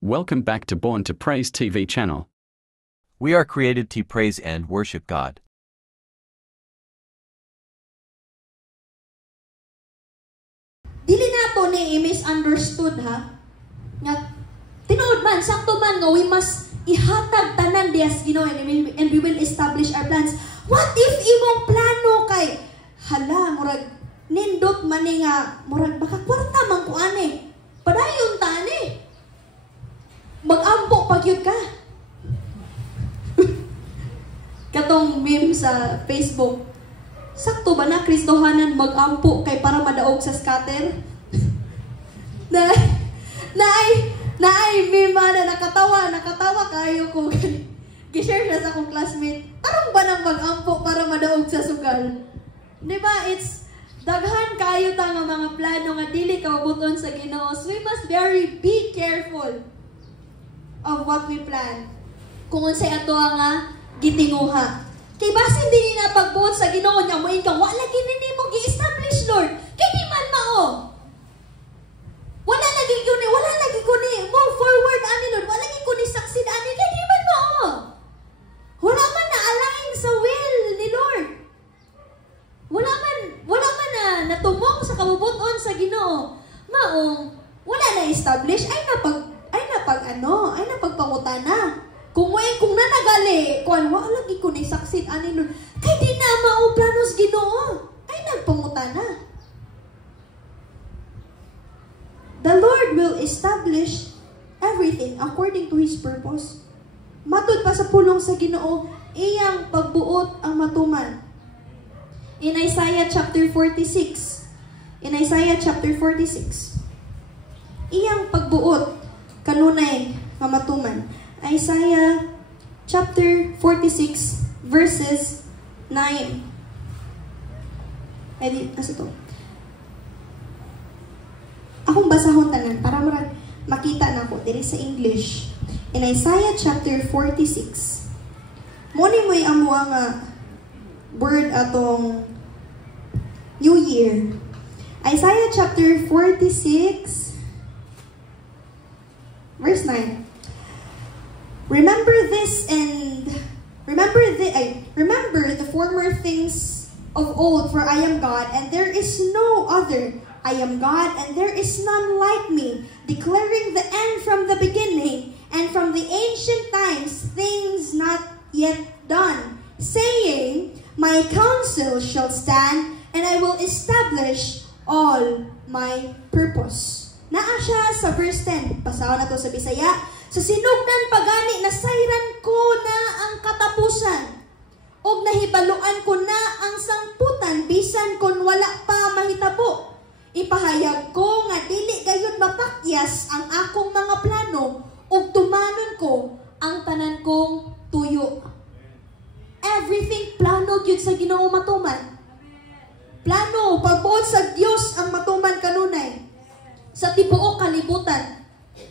Welcome back to Born to Praise TV channel. We are created to praise and worship God. Dili nato ni misunderstood ha. Nga tinuod man sakto man nga we must ihatag tanan dias Ginoo and we will establish our plans. What if imong plano kay hala murag nindot man ni nga murag baka kwarta man ko ani. Padayon ta ani. Mag-ampo pag yun ka. Katong meme sa Facebook. Sakto ba na Kristohanan mag-ampo kay para madaog sa scatter? Naay meme na nakatawa kayo ko. Gishare na sa akong classmate. Tarong ba nang mag-ampo para madaog sa sugal? Diba? It's daghan kayo ta nga mga plano nga dili kabuton sa Ginoo. So we must be careful of what we plan. Kung unsay ato nga gitinguha. Kay basin din na pagbuot sa Ginoo nya moin ka wala gini nimo gi-establish Lord. Kay di man mao. Wala lagi ko ni move forward ani Lord. Wala lagi ko ni succeed ani kay di man mao. Wala man na align sa will ni Lord. Wala man na natumong sa kabubuton sa Ginoo. Maong wala na establish ay napagpangutana. Kung nanagali, kung wala lagi ko ni succeed ani Lord, kay di na mao planos Ginoo. Ay nagpangutana. The Lord will establish everything according to His purpose. Matud pa sa pulong sa Ginoo, iyang pagbuot ang matuman. In Isaiah chapter 46, iyang pagbuot kanunay nga matuman. Isaiah chapter 46 verses 9. Asa to? Akong basahon tanan para makita na ko diri sa English. In Isaiah chapter 46. Mo ni moy amo nga word atong New Year. Isaiah chapter 46 verse 9. Remember the former things of old, for I am God, and there is no other. I am God, and there is none like me, declaring the end from the beginning, and from the ancient times things not yet done, saying, my counsel shall stand, and I will establish all my purpose. Naa siya sa verse 10. Pasawa na to sa Bisaya. Sa sinugdan pagani, nasayran ko na ang katapusan. Og nahibaluan ko na ang sangputan, bisan kon wala pa mahitabo. Ipahayag ko nga dili gayon mapakyas ang akong mga plano, og tumanon ko ang tanan kong tuyo. Everything plano gyud sa Ginoo matuman. Plano, pagbuot sa Dios ang matuman kanunay. Sa tibuok kalibutan.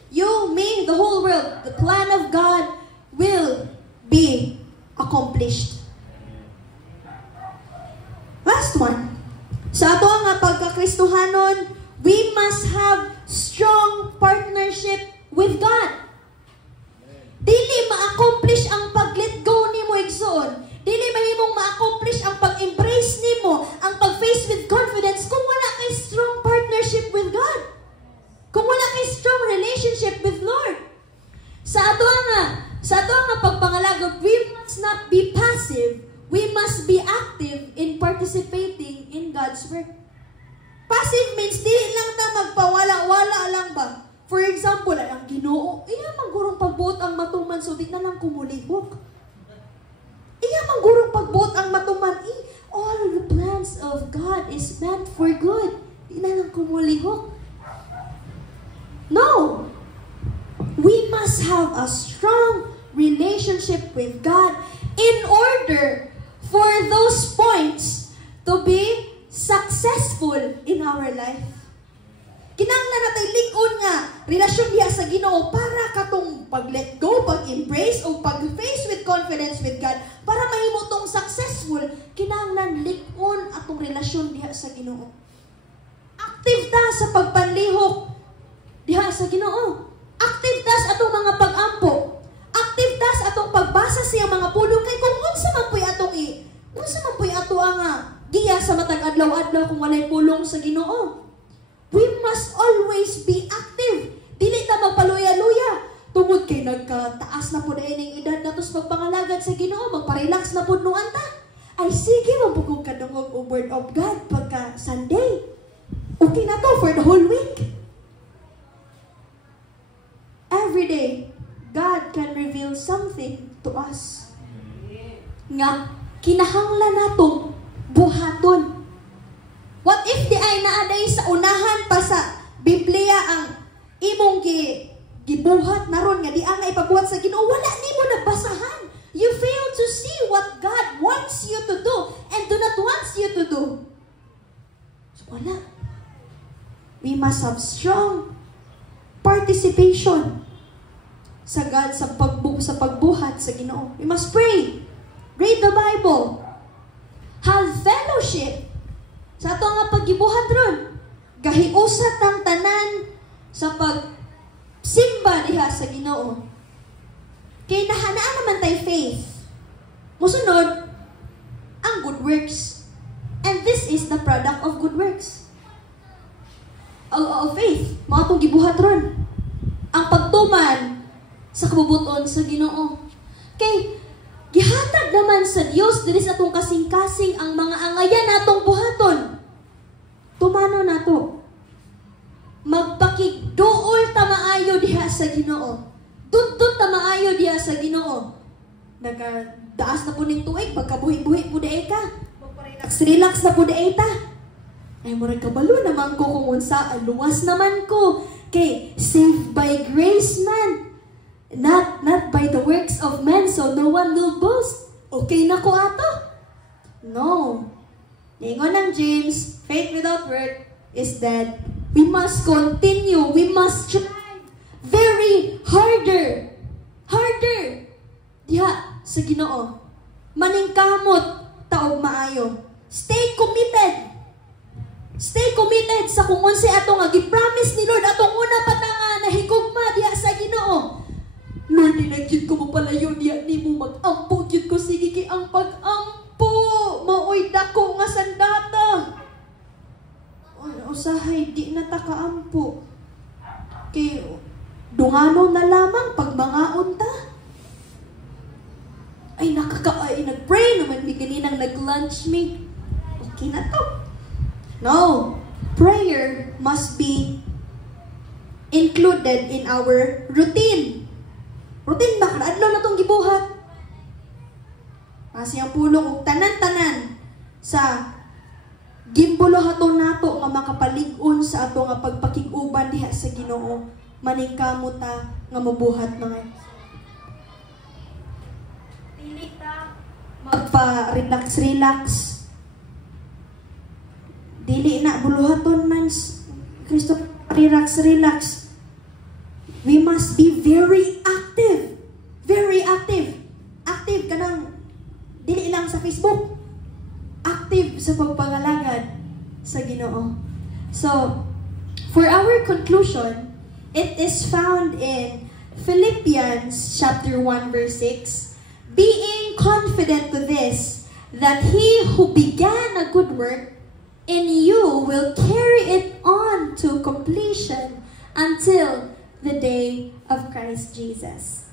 You, me, the whole world, the plan of God will be accomplished. Last one. Sa ato nga pagkakristohanon, we must have strong partnership with God. Dili ma-accomplish ang pag-let go nimo igsoon. Dili mahimong ma-accomplish ang pag-embrace nimo, ang pag-face with confidence kung wala kay strong partnership with God. Kung wala kay strong relationship with Lord. Sa ato nga pagpangalagod, we must not be passive. We must be active in participating in God's work. Passive means dili lang ta magpawala-wala lang ba? For example, ang Ginoo, iya manggurong pagbuot ang matuman so di na lang kumulibok. Iya manggurong pagbuot ang matuman, all the plans of God is meant for good. Di na lang kumulihok. No! We must have a strong relationship with God in order for those points to be successful in our life. Kinahanglan natay lig-on nga relasyon diha sa Ginoo para katong pag-let go, pag-embrace o pag-face with confidence with God para mahimo tong successful. Kinahanglan lig-on atong relasyon diha sa Ginoo. Active ta sa pagpanlihok diha sa Ginoo. Active ta sa atong kung walay pulong sa Ginoo. We must always be active. Dili ta magpaluya-luya. Tungod kay nagkataas na po na ining edad na tos magpangalagad sa Ginoo, magparelax na po nuan ta. Ay sige, mabukog ka dungog o word of God pagka Sunday. Okay na to for the whole week. Every day, God can reveal something to us. Nga, kinahanglan natong buhaton. What if di ay naaday sa unahan pa sa Biblia ang imong gibuhat naron nga di ang ipabuhat sa Ginoo, wala nimo nabasahan. You fail to see what God wants you to do and do not wants you to do. So, wala. We must have strong participation sa God sa pagbuhat sa Ginoo. We must pray. Read the Bible. Have fellowship. Sa ato nga paggibuhat ron. Gahiusat ng tanan sa pagsimba diha sa Ginoo. Kaya nahanaan naman tayo faith. Musunod, ang good works. And this is the product of good works. Of faith. Mga itong gibuhat ron. Ang pagtuman sa kabubuton sa Ginoo. Kay gihatag naman sa Dios diri sa atong kasing-kasing ang mga angayan natong buhaton. Tumano nato. Magpakigduol ta maayo diha sa Ginoo. Dudtot ta maayo diha sa Ginoo. Nagadaas na po ning tuig, pagkabuhi-buhi po daay ka. Relax na po daay ta. Ay murag kabalo naman ko kung unsa, luwas naman ko. Kay saved by grace man. Not by the works of men, so no one will boast. Okay na ko ato? No. Ningon ng James, faith without work is dead. We must continue. We must strive very harder. Harder. Diha sa Ginoo. Maningkamot taog maayo. Stay committed. Stay committed sa kung unsa ato nga gi-promise ni Lord atong una pa ta nga nahigugma diha sa Ginoo. Lord, ninagyud ko mo palayo niya, ni mo mag-ampo, gyud ko sige kay ang pag-ampo. Maoy dako nga sandata. Usahay, di na takaampo. Kay, dungano na lamang pag mangaon ta. Ay, nag-pray naman mi ganinang nag-lunch me. Okay na to. No. Prayer must be included in our routine. Routine ba? Kadadlaw na itong gibuhat. Kasi ang pulong og tanan-tanan sa gimbuluhaton nato nga makapalig-on sa ato nga pagpakig-uban diha sa Ginoo. Maningkamot ta nga mabuhat mga. Dili ta magpa-relax. Dili na buluhaton man Kristo relax. We must be very active. Very active. Active ka nang dili lang sa Facebook. Active sa pagpangalagad sa Ginoo. So, for our conclusion, it is found in Philippians chapter 1 verse 6. Being confident to this, that he who began a good work in you will carry it on to completion until the day of Christ Jesus.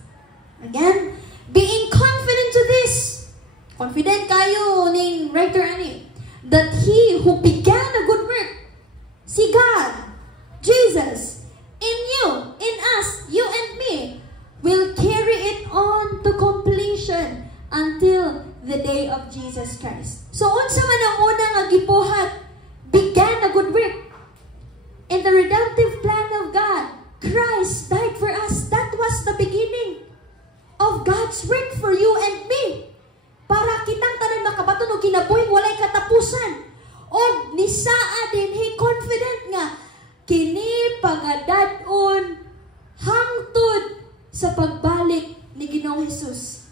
Again, being confident to this. Confident kayo ning writer ani. That he who began a good work, si God, Jesus, in you, in us, you and me, will carry it on to completion until the day of Jesus Christ. So, unsa man ang unang nga gibuhat, began a good work. In the redemptive plan of God, Christ died for us. That was the beginning of God's work for you and me. Para kitang tanan makabaton og kinabuhing walay katapusan. Og ni saa din he confident nga kini pagadad-on hangtod sa pagbalik ni Ginoong Hesus.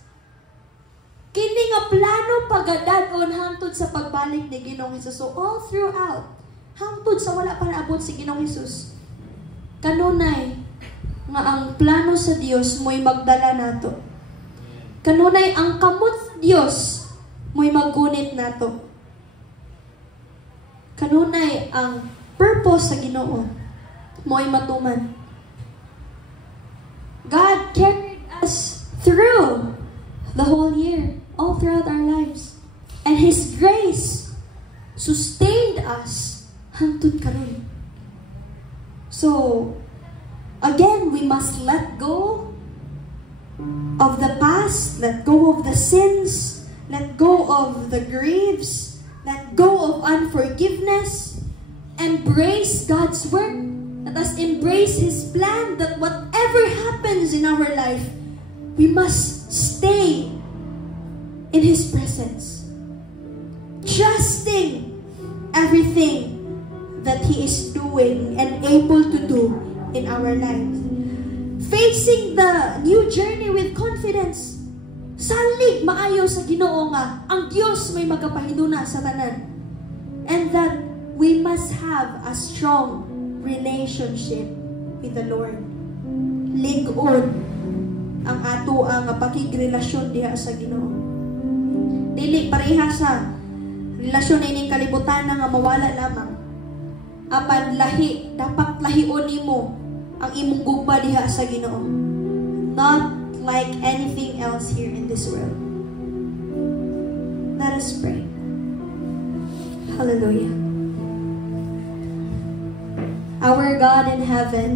Kini nga plano pagadad-on hangtod sa pagbalik ni Ginoong Hesus. So all throughout, hangtod sa wala pa naabot si Ginoong Hesus. Kanunay nga ang plano sa Dios mo'y magdala nato. Kanunay ang kamot Dios mo'y maggunit nato. kanunay ang purpose sa Ginoo mo'y matuman. God carried us through the whole year, all throughout our lives. And His grace sustained us hangtod karon. So, again, we must let go of the past, let go of the sins, let go of the griefs, let go of unforgiveness, embrace God's work. Let us embrace His plan that whatever happens in our life, we must stay in His presence, trusting everything that He is doing and able to do in our lives. Facing the new journey with confidence. Salig maayo sa Ginoo nga ang Dios may magapahiduna sa tanan. And that we must have a strong relationship with the Lord. Lig-on ang ato ang pakigrelasyon diha sa Ginoo. Dili pareha sa relasyon ining kalibutan nga mawala lamang. Apan lahi, dapat lahion nimo ang imong gugma diha sa Ginoo. Not like anything else here in this world. Let us pray. Hallelujah. Our God in heaven,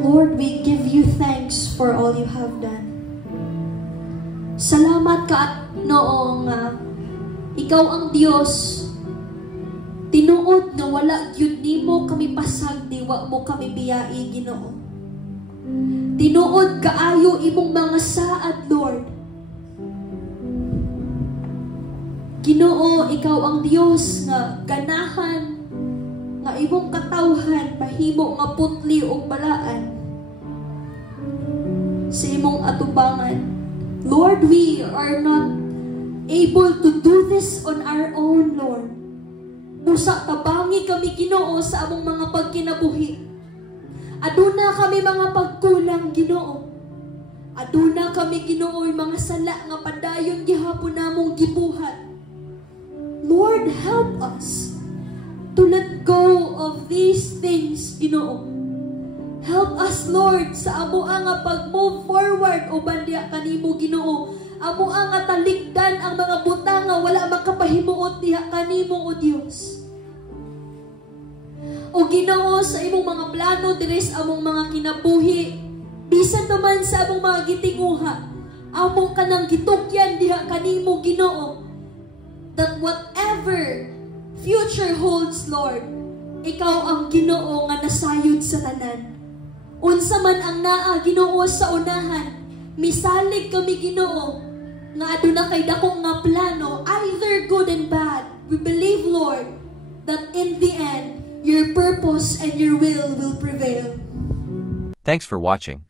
Lord, we give you thanks for all you have done. Salamat ka noong ikaw ang Diyos. Tinuod nga wala gyud nimo kami pasag diwa mo kami biyai Ginoo. Tinuod kaayo imong mga saad, Lord. Ginoo, ikaw ang Diyos nga ganahan nga imong katawhan mahimo nga putli og balaan sa imong atubangan. Lord, we are not able to do this on our own, Lord. Busa tabangi kami Ginoo sa among mga pagkinabuhi. Aduna kami mga pagkulang Ginoo. Aduna kami Ginoo mga sala nga padayon gihapon namong gibuhat. Lord, help us to let go of these things, Ginoo. Help us, Lord, sa amo nga pag-move forward o bandiya kanimo, Ginoo. Amo nga talikdan ang mga butang nga wala makapahimuot diha kanimo, O Dios. O Ginoo, sa imong mga plano diri sa among mga kinabuhi, bisan naman sa among mga gitinguha, amo kanang gitukyan diha kanimo, Ginoo. That whatever future holds, Lord, ikaw ang Ginoo nga nasayod sa tanan. Unsa man ang naa, Ginoo, sa unahan, misalig kami, Ginoo, nga aduna kay dakong nga plano, either good and bad. We believe, Lord, that in the end, your purpose and your will prevail. Thanks for watching.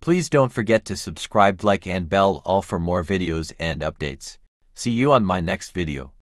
Please don't forget to subscribe, like and bell all for more videos and updates. See you on my next video.